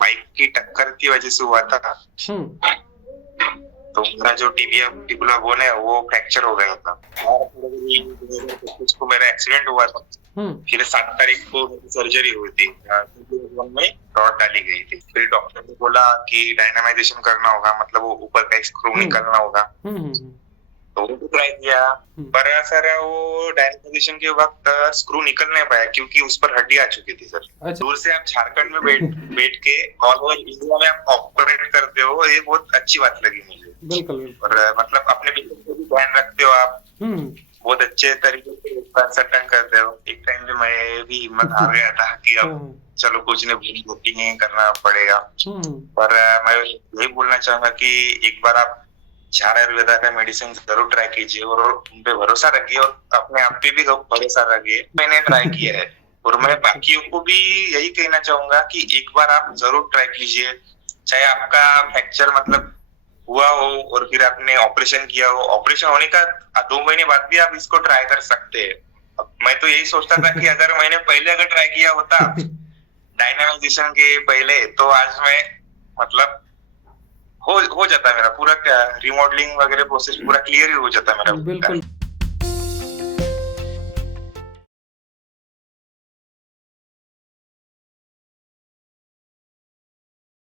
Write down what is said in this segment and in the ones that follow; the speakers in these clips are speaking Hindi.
बाइक की टक्कर की वजह से हुआ था। हम्म। तो मेरा जो टिबिया टिबुला बोन है वो फ्रैक्चर हो गया था। 12 फरवरी 2025 को मेरा एक्सीडेंट हुआ था। हम्म। फिर 7 तारीख को मेरी सर्जरी हुई थी। में रॉड डाली गई थी। फिर डॉक्टर ने बोला कि डायनामाइजेशन करना होगा, मतलब वो ऊपर का एक स्क्रू हम्म। निकालना होगा। हम्म। तो वो भी ट्राई किया, हम्म। पर सर वो डायनामाइजेशन के वक्त स्क्रू निकल नहीं पाया क्योंकि उस पर हड्डी आ चुकी थी सर। अच्छा। दूर से आप झारखंड में बैठ के ऑल ओवर इंडिया में आप ऑपरेट करते हो, ये बहुत अच्छी बात लगी मुझे। बिल्कुल बिल्कुल। और मतलब अपने बिजनेस को भी ध्यान रखते हो आप, हम्म। बहुत अच्छे तरीके से कंसल्टेंट करते हो। एक टाइम पे मैं भी हिम्मत हार गया था कि अब हाँ। चलो कुछ नहीं, बुकिंग करना पड़ेगा। हम्म। पर मैं यही बोलना चाहूंगा कि एक बार आप चार आयुर्वेदा का मेडिसिन जरूर ट्राई कीजिए और उन पे भरोसा रखिए और अपने आप पे भी भरोसा रखिए। मैंने ट्राई किया है और मैं बाकियों को भी यही कहना चाहूंगा कि एक बार आप जरूर ट्राई कीजिए। चाहे आपका फ्रैक्चर मतलब हुआ हो और फिर आपने ऑपरेशन किया हो, ऑपरेशन होने का 2 महीने बाद भी आप इसको ट्राई कर सकते हैं। अब मैं तो यही सोचता था कि अगर मैंने पहले अगर ट्राई किया होता डायनामाइजेशन के पहले, तो आज मैं मतलब हो जाता मेरा पूरा, क्या रिमॉडलिंग वगैरह प्रोसेस पूरा क्लियर ही हो जाता मेरा का। बिल्कुल।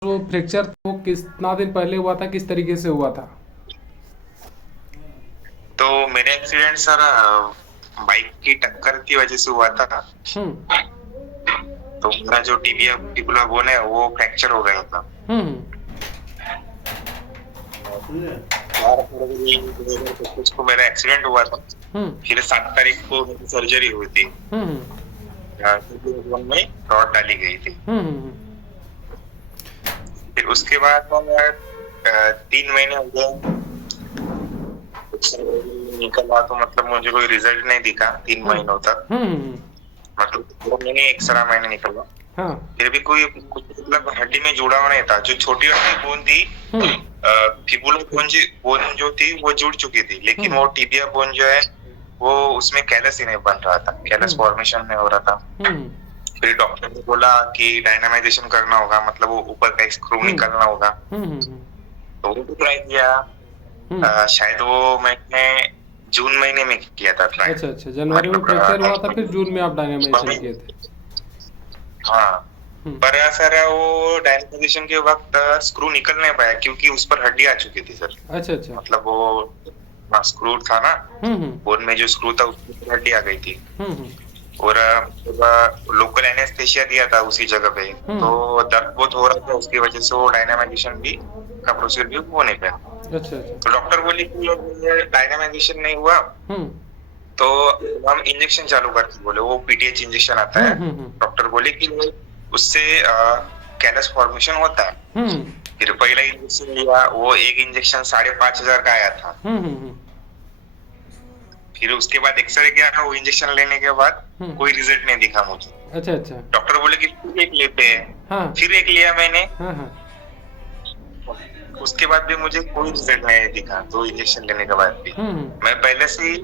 वो फ्रैक्चर तो कितना दिन पहले हुआ था, किस तरीके से हुआ था? तो मेरा एक्सीडेंट सर बाइक की टक्कर की वजह से हुआ था। हम्म। तो मेरा जो टिबिया टिबुला बोन है वो फ्रैक्चर हो गया था। हम्म। 12 फरवरी 2025 को मेरा एक्सीडेंट हुआ था। हम्म। फिर 7 तारीख को मेरी सर्जरी हुई थी। हम्म। में रॉड डाली गई थी। हम्म। फिर उसके बाद 3 महीने हो गए निकला, तो मतलब मुझे कोई रिजल्ट नहीं दिखा 3 महीनों तक। हम्म। मतलब 2 महीने एक्सरा मैंने निकला, हाँ। फिर भी कोई कुछ मतलब हड्डी में जुड़ाव नहीं था। जो छोटी हड्डी बोन थी, हम्म। फिबुला बोन जो थी वो जुड़ चुकी थी, लेकिन वो टिबिया बोन जो है वो उसमें कैलस ही नहीं बन रहा था, कैलस फॉर्मेशन नहीं हो रहा था। हम्म। फिर डॉक्टर ने बोला कि डायनामाइजेशन करना होगा, मतलब वो ऊपर का एक स्क्रू निकालना होगा। हम्म। तो वो भी ट्राई किया। शायद वो मैंने जून महीने में किया था ट्राई। अच्छा अच्छा, जनवरी में फ्रैक्चर हुआ था, फिर जून में आप डायनामाइजेशन किए थे। हाँ, हम्म। पर सर वो डायनामाइजेशन के वक्त स्क्रू निकल नहीं पाया क्योंकि उस पर हड्डी आ चुकी थी सर। अच्छा अच्छा। मतलब वो स्क्रू था ना, बोन में जो स्क्रू था उसमें हड्डी आ गई थी। और लोकल एनेस्थेशिया दिया था उसी जगह पे, तो दर्द बहुत हो रहा था, उसकी वजह से वो डायनामाइजेशन भी का प्रोसीजर भी हो नहीं पाया। अच्छा अच्छा। तो डॉक्टर बोली कि डायनामाइजेशन नहीं हुआ तो हम इंजेक्शन चालू करते, बोले वो पीटीएच इंजेक्शन आता है। डॉक्टर बोले कि उससे कैलस फॉर्मेशन होता है। फिर पहला इंजेक्शन लिया, वो एक इंजेक्शन 5,500 का आया था। फिर उसके बाद एक्सरे किया, वो इंजेक्शन लेने के बाद कोई रिजल्ट नहीं दिखा मुझे। अच्छा अच्छा। डॉक्टर बोले कि फिर एक लेते हैं। हाँ। फिर एक लिया मैंने, हाँ हाँ। उसके बाद भी मुझे कोई रिजल्ट नहीं दिखा, 2 इंजेक्शन लेने के बाद भी। मैं पहले से ही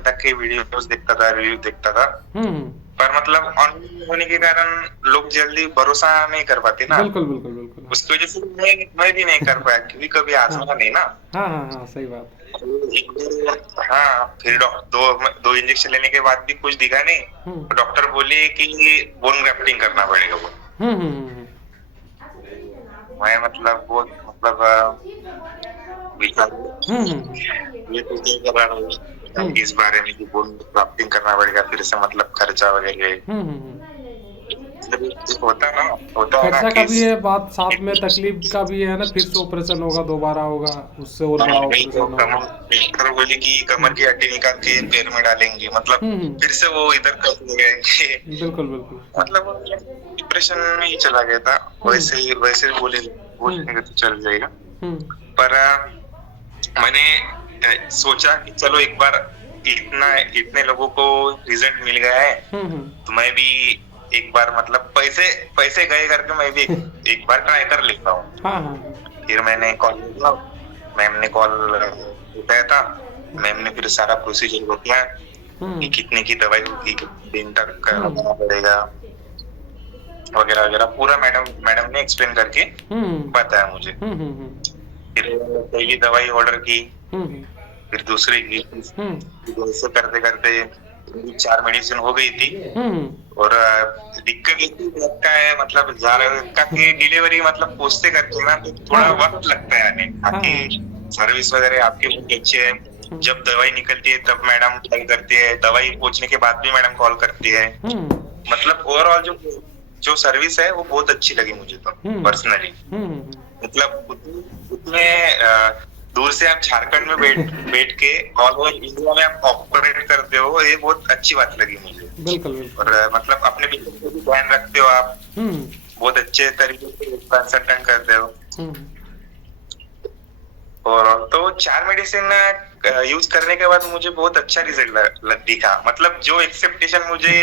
तक के वीडियोस देखता था, रिव्यू देखता था, पर मतलब ऑनलाइन होने के कारण लोग जल्दी भरोसा नहीं कर पाते ना। बिल्कुल बिल्कुल बिल्कुल। उसकी वजह से मैं भी नहीं कर पाया क्योंकि कभी आजमा नहीं ना। हाँ हाँ हाँ, सही बात। हाँ, फिर दो इंजेक्शन लेने के बाद भी कुछ दिखा नहीं। डॉक्टर बोले कि बोन ग्राफ्टिंग करना पड़ेगा वो। मैं मतलब वो मतलब विचार ये तो क्या कर रहा हूँ इस बारे में कि बोन ग्राफ्टिंग करना पड़ेगा फिर से, मतलब खर्चा वगैरह होता ना, होता है ना खर्चा का कि भी है बात, साथ में तकलीफ का भी है ना, फिर से ऑपरेशन होगा, दोबारा होगा, उससे और बड़ा ऑपरेशन होगा। डॉक्टर बोले कि कमर की हड्डी निकाल के पैर में डालेंगे, मतलब फिर से वो इधर कब हो गए। बिल्कुल बिल्कुल। मतलब डिप्रेशन में ही चला गया था। वैसे ही बोलेंगे तो चल जाएगा। पर मैंने सोचा कि चलो एक बार इतने लोगों को रिजल्ट मिल गया है, तो मैं भी एक बार मतलब पैसे गए करके मैं भी एक बार ट्राई कर लेता हूँ। फिर मैंने कॉल किया, मैम ने कॉल उठाया था। मैम ने फिर सारा प्रोसीजर बताया कि कितने की दवाई होगी, कितने दिन तक लगाना पड़ेगा। वगैरह वगैरह पूरा मैडम ने एक्सप्लेन करके हम्म बताया मुझे। हम्म फिर पहली दवाई ऑर्डर की, हम्म फिर दूसरी की, हम्म फिर ऐसे करते करते 4 मेडिसिन हो गई थी। हम्म और दिक्कत इतनी लगता है मतलब का की डिलीवरी मतलब पोस्टे करते हैं ना तो थोड़ा हाँ वक्त लगता है आने। हाँ आपकी सर्विस वगैरह आपकी बहुत अच्छी है। जब दवाई निकलती है तब मैडम कॉल करती है, दवाई पहुंचने के बाद भी मैडम कॉल करती है। हम्म मतलब ओवरऑल जो जो सर्विस है वो बहुत अच्छी लगी मुझे तो पर्सनली। हम्म मतलब उतने दूर से आप झारखंड में बैठ के ऑल ओवर इंडिया में आप ऑपरेट करते हो, ये बहुत अच्छी बात लगी मुझे। बिल्कुल बिल्कुल और मतलब अपने बिजनेस को भी ध्यान रखते हो आप, हम्म बहुत अच्छे तरीके से कंसल्टेंट करते हो। हम्म और तो 4 मेडिसिन यूज करने के बाद मुझे बहुत अच्छा रिजल्ट दिखा। मतलब जो एक्सेप्टेशन मुझे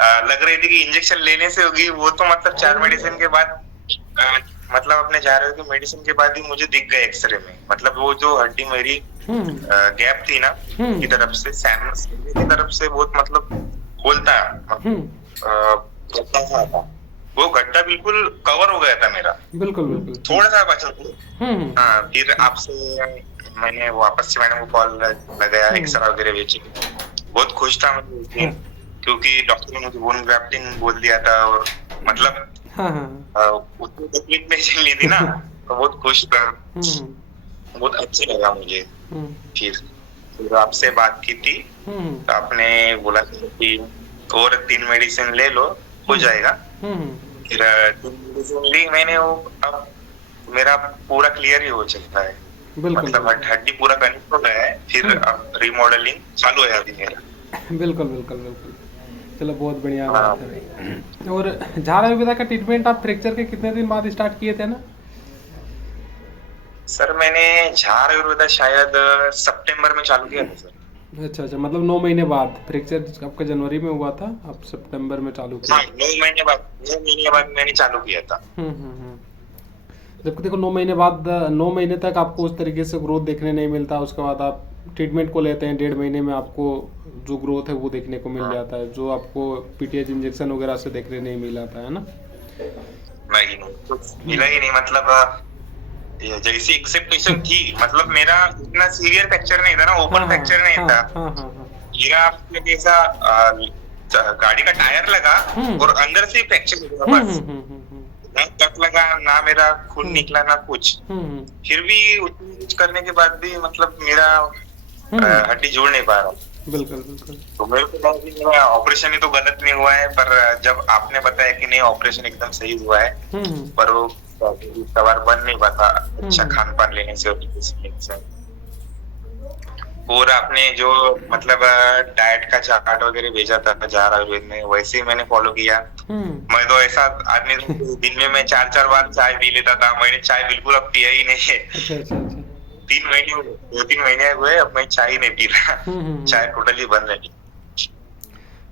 लग रही थी कि इंजेक्शन लेने से होगी, वो तो मतलब 4 मेडिसिन के बाद मतलब अपने जा रहे हो कि मेडिसिन के बाद ही मुझे दिख गए एक्सरे में। मतलब वो जो हड्डी मेरी हम्म गैप थी ना की तरफ से, सैम की तरफ से बहुत मतलब बोलता गड्ढा सा था, वो गड्ढा बिल्कुल कवर हो गया था मेरा, बिल्कुल बिल्कुल थोड़ा सा बचा था। हाँ, फिर आपसे मैंने वापस से मैडम को कॉल लगाया, एक्सरा वगैरह भेजी। बहुत खुश था मैं उस दिन, क्योंकि डॉक्टर ने मुझे बोन ग्राफ्टिंग बोल दिया था। और मतलब हाँ हाँ उतनी तकलीफ नहीं झेल ली थी ना, तो बहुत खुश था, बहुत अच्छा लगा मुझे। फिर आपसे बात की थी तो आपने बोला कि और 3 मेडिसिन ले लो, हो जाएगा। फिर 3 मेडिसिन ली मैंने, वो अब मेरा पूरा क्लियर ही हो चुका है। बिल्कुल मतलब हड्डी पूरा कनेक्ट हो गया है। फिर अब रिमॉडलिंग चालू है अभी मेरा। बिल्कुल बिल्कुल बिल्कुल। चलो बहुत बढ़िया हाँ। बात है भाई। और झाड़ आयुर्वेदा का ट्रीटमेंट आप फ्रैक्चर के कितने दिन बाद स्टार्ट किए थे ना? सर मैंने झार आयुर्वेदा शायद सितंबर में चालू किया था सर। अच्छा अच्छा, मतलब 9 महीने बाद। फ्रैक्चर आपका जनवरी में हुआ था, आप सितंबर में चालू किया? हाँ, 9 महीने बाद मैंने चालू किया था। जबकि देखो 9 महीने बाद, 9 महीने तक आपको उस तरीके से ग्रोथ देखने नहीं मिलता। उसके बाद आप ट्रीटमेंट को लेते हैं, 1.5 महीने में आपको जो ग्रोथ है वो देखने को मिल जाता है, जो आपको पीटीएच इंजेक्शन वगैरह से देखने नहीं मिल जाता है ना। नहीं, कुछ मिला ही नहीं। मतलब ये जैसी एक्सेप्टेशन थी, मतलब मेरा इतना सीवियर फ्रैक्चर नहीं था ना, ओपन फ्रैक्चर नहीं था। मेरा जैसा गाड़ी का टायर लगा और अंदर से फ्रैक्चर हो गया बस। ना तक लगा, ना मेरा खून निकला, ना कुछ। फिर भी उतनी कुछ करने के बाद भी मतलब मेरा हड्डी जुड़ नहीं पा रहा। बिल्कुल बिल्कुल। तो मेरे को लगा कि मेरा ऑपरेशन ही तो गलत नहीं हुआ है, पर जब आपने बताया कि नहीं ऑपरेशन एकदम सही हुआ है, पर वो सवार बन नहीं पाता अच्छा खान पान लेने से और पूरा आपने जो मतलब डाइट का चार्ट वगैरह भेजा था झार आयुर्वेद में, वैसे ही मैंने फॉलो किया। मैं तो ऐसा आदमी दिन में मैं 4-4 बार चाय पी लेता था। मैंने चाय बिल्कुल अब पिया ही नहीं है। अच्छा अच्छा अच्छा। 2-3 महीने हुए अब मैं चाय ही नहीं पी रहा। चाय टोटली बंद है।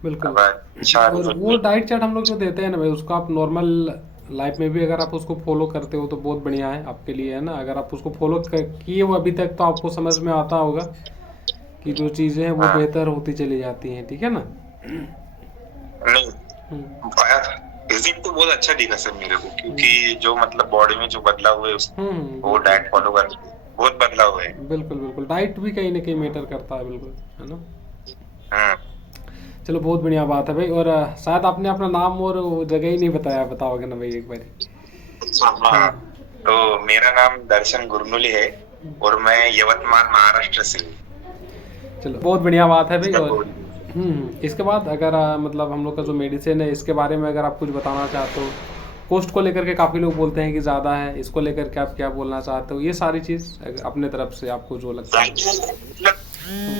बिल्कुल। अच्छा, और वो डाइट चार्ट हम लोग जो देते हैं ना भाई, उसको आप नॉर्मल लाइफ में भी अगर आप उसको फॉलो करते हो तो बहुत बढ़िया है आपके लिए, है ना। अगर आप उसको फॉलो किए हो अभी तक तो आपको समझ में आता होगा कि जो चीज़ें हैं वो बेहतर होती चली जाती हैं, ठीक है ना। नहीं इस दिन तो बहुत अच्छा दिखा सर मेरे को, क्योंकि जो मतलब बॉडी में जो बदलाव हुए वो डाइट फॉलो करके बहुत बदलाव है। बिल्कुल बिल्कुल, डाइट भी कहीं ना कहीं मैटर करता है, बिल्कुल, है ना। चलो बहुत बढ़िया बात है भाई। और शायद आपने अपना नाम और जगह ही नहीं बताया, बताओगे ना भाई एक बार? हाँ, तो मेरा नाम दर्शन गुरनुली है और मैं यवतमाल महाराष्ट्र से हूँ। चलो बहुत बढ़िया बात है भाई। और इसके बाद अगर मतलब हम लोग का जो मेडिसिन है इसके बारे में अगर आप कुछ बताना चाहते हो, कॉस्ट को लेकर के काफ़ी लोग बोलते हैं कि ज़्यादा है, इसको लेकर के आप क्या बोलना चाहते हो, ये सारी चीज़ अपने तरफ से आपको जो लगता है। मतलब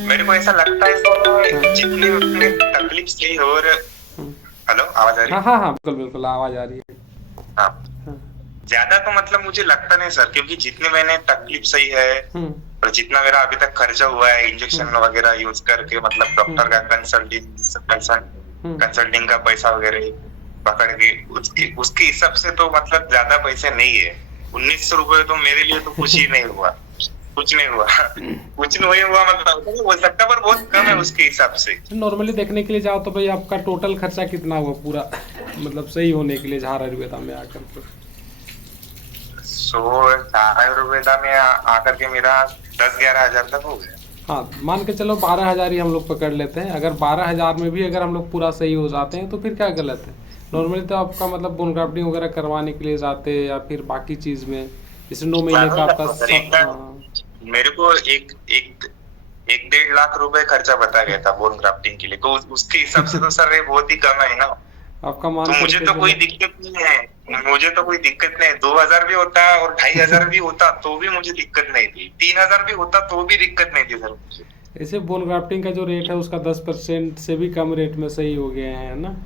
मेरे को ऐसा लगता है तो जितनी उसमें तकलीफ सही हो। हेलो, आवाज आ रही है? हाँ हाँ बिल्कुल बिल्कुल आवाज आ रही है। हाँ, ज्यादा तो मतलब मुझे लगता नहीं सर, क्योंकि जितने मैंने तकलीफ सही है और जितना मेरा अभी तक खर्चा हुआ है इंजेक्शन वगैरह यूज करके, मतलब डॉक्टर का कंसल्टिंग का पैसा वगैरह पकड़ के उसके हिसाब से तो मतलब ज्यादा पैसे नहीं है। 1900 रुपए तो मेरे लिए तो कुछ ही नहीं हुआ। कुछ नहीं हुआ। कुछ नहीं हुआ मतलब हो सकता है, पर बहुत कम है उसके हिसाब से। नॉर्मली देखने के लिए जाओ तो भाई आपका टोटल खर्चा कितना हुआ पूरा मतलब सही होने के लिए झार आयुर्वेदा में आकर के? सो आयुर्वेदा में आकर के मेरा 10-11 हजार तक हो गया। हाँ, मान के चलो 12,000 ही हम लोग पकड़ लेते हैं। अगर 12,000 में भी अगर हम लोग पूरा सही हो जाते हैं तो फिर क्या गलत है? नॉर्मली तो आपका मतलब बोन ग्राफ्टिंग वगैरह करवाने के लिए जाते हैं या फिर बाकी चीज़ में, जैसे 9 महीने का आपका हाँ, मेरे को एक एक 1-1.5 लाख रुपए खर्चा बता गया था बोन ग्राफ्टिंग के लिए, तो उसके हिसाब से तो सर ये बहुत ही कम है ना। आपका मान तो मुझे करके तो कोई चलो। दिक्कत नहीं है, मुझे तो कोई दिक्कत नहीं है। 2,000 भी होता और 2,500 भी होता तो भी मुझे दिक्कत नहीं थी, 3,000 भी होता तो भी दिक्कत नहीं थी सर मुझे। ऐसे बोन ग्राफ्टिंग का जो रेट है उसका 10% से भी कम रेट में सही हो गए हैं ना।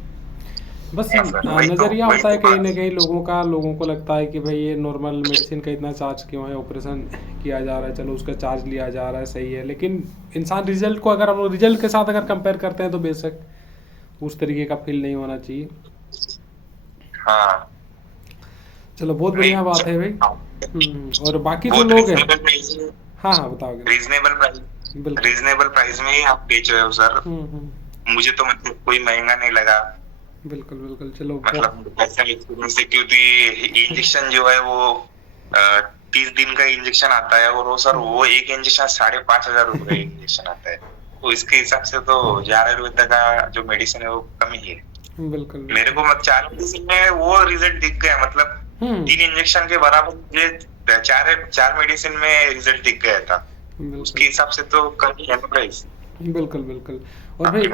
बस हाँ सर, नज़रिया वही होता है तो कहीं बात ना है। कहीं लोगों को लगता है कि भाई ये नॉर्मल मेडिसिन का इतना चार्ज क्यों है, ऑपरेशन किया जा रहा है चलो उसका चार्ज लिया जा रहा है, सही है। लेकिन इंसान रिजल्ट को अगर हम लोग रिजल्ट के साथ अगर कंपेयर करते हैं तो बेशक उस तरीके का फील नहीं होना चाहिए। हाँ चलो बहुत नहीं, बढ़िया बात है भाई। हाँ, और बाकी जो बहुत लोग हैं, रीजनेबल प्राइस में, हाँ हाँ बताओगे। रीजनेबल प्राइस बिल्कुल। रीजनेबल प्राइस में ही आप बेच रहे हो सर। मुझे तो मतलब कोई महंगा नहीं लगा। बिल्कुल बिल्कुल चलो मतलब ऐसा एक्सपीरियंस है, क्योंकि इंजेक्शन जो है वो 30 दिन का इंजेक्शन आता है, और वो सर वो एक इंजेक्शन 5,500 रुपए का इंजेक्शन आता है। तो इसके हिसाब से तो झार आयुर्वेदा का जो मेडिसिन है वो कम ही है। बिल्कुल मेरे को मतलब 4 मेडिसिन में वो रिजल्ट दिख गया, मतलब 3 इंजेक्शन के बराबर मुझे चार मेडिसिन में रिजल्ट दिख गया था। उसके हिसाब से तो कम ही है ना प्राइस। बिल्कुल बिल्कुल। और भाई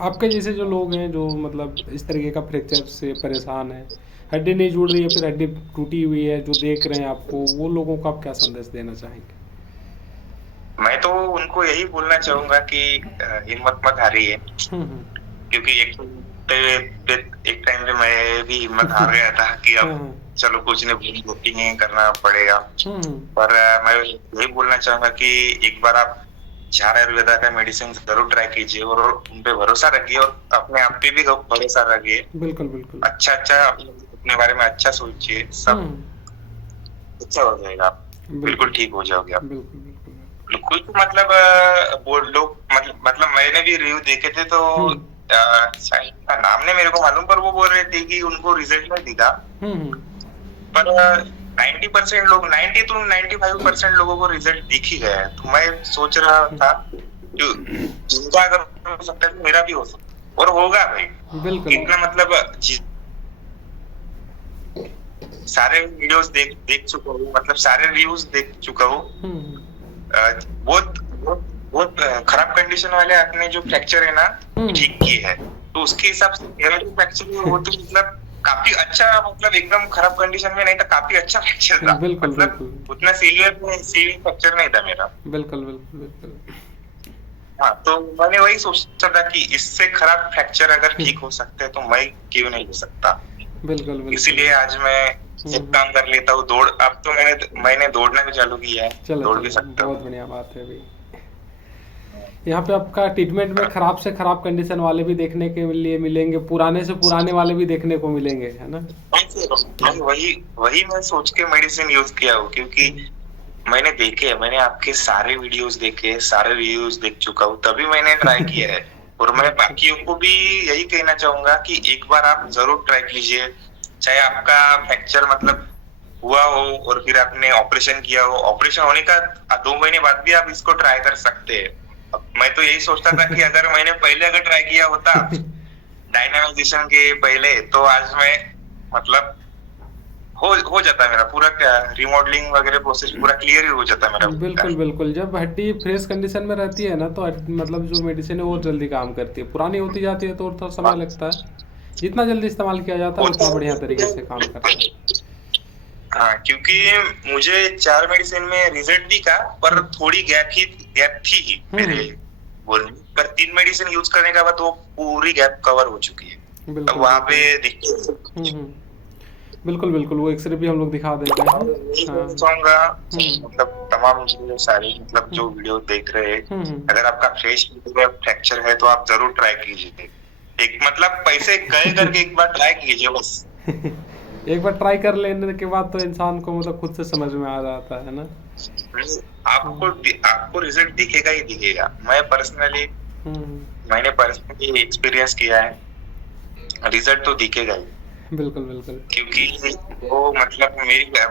आपके जैसे जो लोग हैं जो मतलब इस तरीके का फ्रैक्चर से परेशान है, हड्डी नहीं जुड़ रही है फिर हड्डी टूटी हुई है, जो देख रहे हैं आपको, वो लोगों को आप क्या संदेश देना चाहेंगे? मैं तो उनको यही बोलना चाहूंगा कि हिम्मत मत हारिए, हम्म क्योंकि एक टाइम पे मैं भी हिम्मत हार गया था कि अब चलो कुछ नहीं, बुकिंग करना पड़ेगा। पर मैं यही बोलना चाहूंगा कि एक बार आप झार आयुर्वेदा का मेडिसिन जरूर ट्राई कीजिए, और उन पे भरोसा रखिए, और अपने आप पे भी भरोसा रखिए। बिल्कुल बिल्कुल। अच्छा अपने बारे में अच्छा सोचिए, सब अच्छा हो जाएगा, बिल्कुल ठीक हो जाओगे आप। बिल्कुल बिल्कुल। कुछ मतलब वो लोग मतलब मैंने भी रिव्यू देखे थे, तो शायद का नाम नहीं मेरे को मालूम, पर वो बोल रहे थे कि उनको रिजल्ट नहीं दिखा। पर 90% लोग 90 to 95% लोगों को रिजल्ट दिख ही गया है। तो मैं सोच रहा था कि उनका अगर हो सकता है तो मेरा भी हो सकता, और होगा भाई। बिल्कुल इतना मतलब सारे वीडियोस देख चुका हूँ, मतलब सारे रिव्यूज देख चुका हूँ। बहुत बहुत बहुत खराब कंडीशन वाले आपने जो फ्रैक्चर है ना ठीक किए है, तो उसके हिसाब से मेरा जो फ्रैक्चर है वो तो मतलब काफी अच्छा, मतलब एकदम खराब कंडीशन में नहीं था, काफी अच्छा फ्रैक्चर था। बिल्कुल मतलब बिल्कुल। उतना सीवियर फ्रैक्चर नहीं था मेरा। बिल्कुल बिल्कुल बिल्कुल। हाँ, तो मैंने वही सोचा था कि इससे खराब फ्रैक्चर अगर ठीक हो सकते हैं तो मैं क्यों नहीं हो सकता। बिल्कुल बिल्कुल। इसीलिए आज मैं सब काम कर लेता हूँ। दौड़ अब तो मैंने दौड़ना भी चालू किया है, चलो दौड़ भी सकता हूँ। बहुत बढ़िया बात है भाई। यहाँ पे आपका ट्रीटमेंट में खराब से खराब कंडीशन वाले भी देखने के लिए मिलेंगे, पुराने से पुराने वाले भी देखने को मिलेंगे, है ना? वही वही मैं सोच के मेडिसिन यूज किया हूँ, क्योंकि मैंने आपके सारे वीडियोस देखे, सारे रिव्यूज देख चुका हूँ, तभी मैंने ट्राई किया है। और मैं बाकियों को भी यही कहना चाहूंगा कि एक बार आप जरूर ट्राई कीजिए, चाहे आपका फ्रैक्चर मतलब हुआ हो और फिर आपने ऑपरेशन किया हो, ऑपरेशन होने का 2 महीने बाद भी आप इसको ट्राई कर सकते हैं। मैं तो यही सोचता था कि अगर मैंने पहले अगर ट्राई किया होता डायनामाइजेशन के पहले, तो आज मैं मतलब हो जाता मेरा पूरा रिमॉडलिंग वगैरह प्रोसेस पूरा क्लियर ही हो जाता मेरा। बिल्कुल बिल्कुल। जब हड्डी फ्रेश कंडीशन में रहती है ना तो मतलब जो मेडिसिन है वो जल्दी काम करती है, पुरानी होती जाती है तो थोड़ा समय लगता है। जितना जल्दी इस्तेमाल किया जाता है उतना बढ़िया तरीके से काम करता है। हाँ, क्योंकि मुझे 4 मेडिसिन में रिजल्ट दिखा, पर थोड़ी गैप थी ही मेरे बोलने पर। 3 मेडिसिन यूज करने के बाद वो पूरी गैप कवर हो चुकी है, तो वहाँ पे दिक्कत। बिल्कुल बिल्कुल। वो एक्सरे भी हम लोग दिखा देते हैं। मतलब तमाम जो सारे मतलब जो वीडियो देख रहे हैं, अगर आपका फ्रेश फ्रैक्चर है तो आप जरूर ट्राई कीजिए। एक मतलब पैसे गए करके एक बार ट्राई कीजिए बस। एक बार ट्राई कर लेने के बाद तो इंसान को मतलब खुद से समझ में आ जाता है ना। आपको रिजल्ट दिखेगा ही दिखेगा। हम्म, मैंने पर्सनली एक्सपीरियंस किया है, रिजल्ट तो दिखेगा ही। बिल्कुल बिल्कुल। क्योंकि वो मतलब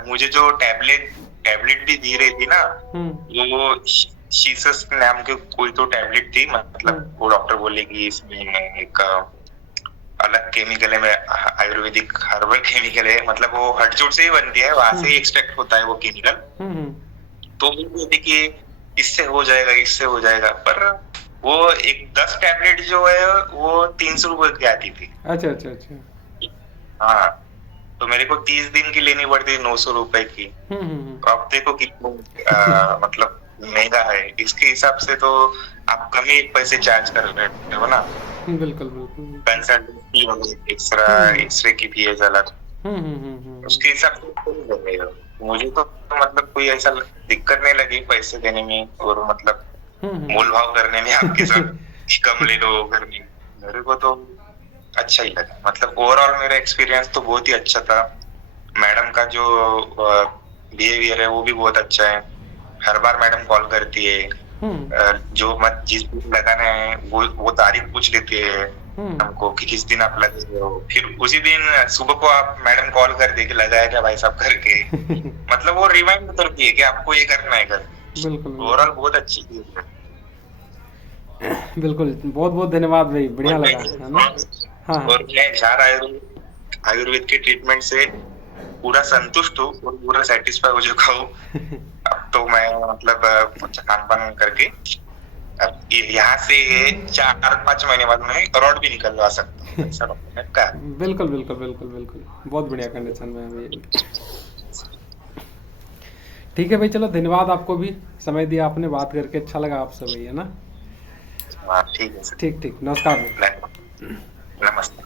मुझे जो टैबलेट भी दी रही थी ना, हम्म वो शीसस नाम के कोई तो टैबलेट थी, मतलब हम्म वो डॉक्टर बोले कि इसमें एक अलग केमिकल है, आयुर्वेदिक हर्बल केमिकल है, मतलब वो हटचोट से ही बनती है, वहां से ही एक्सट्रैक्ट होता है वो केमिकल। हम्म तो वो बोलते कि इससे हो जाएगा, इससे हो जाएगा, पर वो एक 10 टैबलेट जो है वो 300 रुपए की आती थी। अच्छा अच्छा अच्छा। हाँ, तो मेरे को 30 दिन की लेनी पड़ती 900 रुपए की। हम्म। तो आप देखो कितना मतलब महंगा है। इसके हिसाब से तो आप कम ही पैसे चार्ज कर रहे हो ना। बिल्कुल बिल्कुल बिल्कुल। कंसल्टेंट फी अलग, एक्सरा हम्म एक्सरे की फीस अलग, हम्म। उसके हिसाब से कम लग रहे हो। मुझे तो मतलब कोई ऐसा दिक्कत नहीं लगी पैसे देने में, और मतलब मोल भाव करने में आपके साथ कि कम ले लो करने। मेरे को तो अच्छा ही लगा, मतलब ओवरऑल मेरा एक्सपीरियंस तो बहुत ही अच्छा था। मैडम का जो बिहेवियर है वो भी बहुत अच्छा है। हर बार मैडम कॉल करती है, जो मत जिस दिन लगाना है वो तारीख पूछ लेती है हमको कि किस दिन आप लगे हो। फिर उसी दिन सुबह को आप मैडम कॉल कर दे कि लगाया क्या भाई साहब करके। मतलब वो रिमाइंड करती है कि आपको ये करना है करके। बिल्कुल ओवरऑल बिल्कुल बहुत अच्छी चीज है। बिल्कुल। बहुत बहुत धन्यवाद भाई, बढ़िया और मैं लगा है ना। हाँ हाँ। और मैं झार आयुर्वेद के ट्रीटमेंट से पूरा संतुष्ट हूँ और पूरा सेटिस्फाई हो चुका हूँ। अब तो मैं मतलब अच्छा खान पान करके अब यहाँ से 4-5 महीने बाद मैं करोड़ भी निकलवा सकता हूँ, ऐसा डॉक्टर ने कहा। बिल्कुल बिल्कुल बिल्कुल बिल्कुल। बहुत बढ़िया कंडीशन में है भाई। ठीक है भाई, चलो धन्यवाद, आपको भी समय दिया आपने, बात करके अच्छा लगा आपसे भाई, है ना। हाँ ठीक है सर। ठीक ठीक, नमस्कार भाई। नमस्ते।